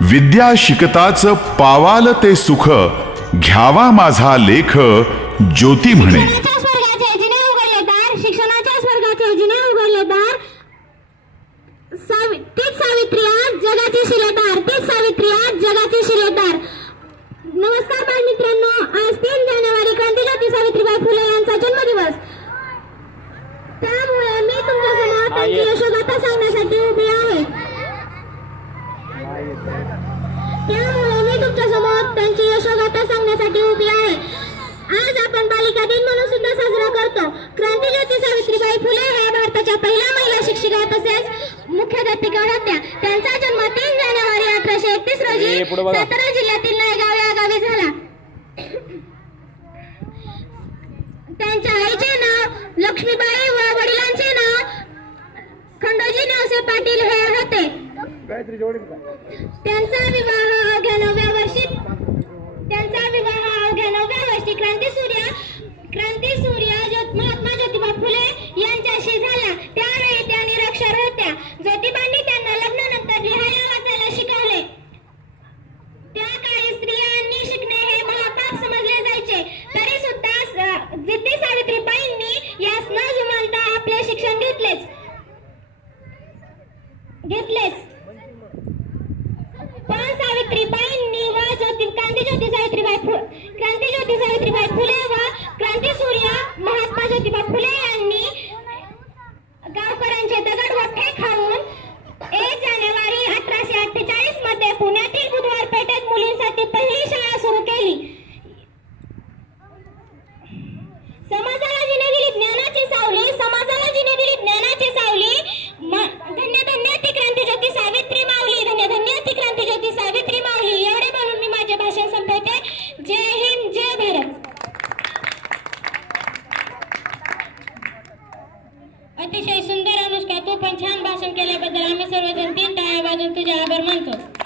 विद्या शिकताच पावाल ते सुख घ्यावा माझा लेख ज्योती म्हणे. शिक्षणाच्या स्वर्गाचे जिने उघडले दार शिक्षणाच्या स्वर्गाचे जिने त्यामुळे मी तुमच्यासमोर त्यांची यशोगाथा सांगण्यासाठी उभी आहे. आज आपण बालिका दिन म्हणून सुद्धा साजरा करतो. क्रांतीज्योती सावित्रीबाई फुले ह्या भारताच्या पहिल्या महिला शिक्षिका तसेच मुख्याध्यापिका होत्या. त्यांचा जन्म तीन जानेवारी अठराशे एकतीस रोजी. सातारा जिल्ह्यातील नायगाव या गावी झाला. त्यांच्या आईचे नाव लक्ष्मीबाई व वडिलांचे नाव खंडोजी नेवसे पाटील हे होते. त्यांचा विवाह अवघ्या नवव्या वर्षी त्यांचा विवाह अवघ्या नवव्या वर्षी क्रांती सूर्य क्रांती सूर्य महात्मा ज्योतिबा फुले यांच्याशी झाला. त्यावेळी त्या निरक्षर होत्या ज्योतिबांनी त्यांना लग्नानंतर लिहायला वाचायला शिकवले. त्या काळी स्त्रियांनी शिकणे हे महापाप समजले जायचे. तरी सुद्धा जिद्दी सावित्रीबाईंनी यास न जुमानता आपले शिक्षण घेतलेच. घेतलेच पण सावित्रीबाईंनी व ज्योती क्रांतीज्योती सावित्रीबाई फु- क्रांतीज्योती सावित्रीबाई फुले व क्रांती क्रांतीसूर्य महात्मा ज्योतिबा फुले यांनी गावकऱ्यांचे अतिशय सुंदर अनुष्का तू पण छान भाषण केल्याबद्दल आम्ही सर्वजण तीन टाळ्या वाजून तुझे आभार मानतो.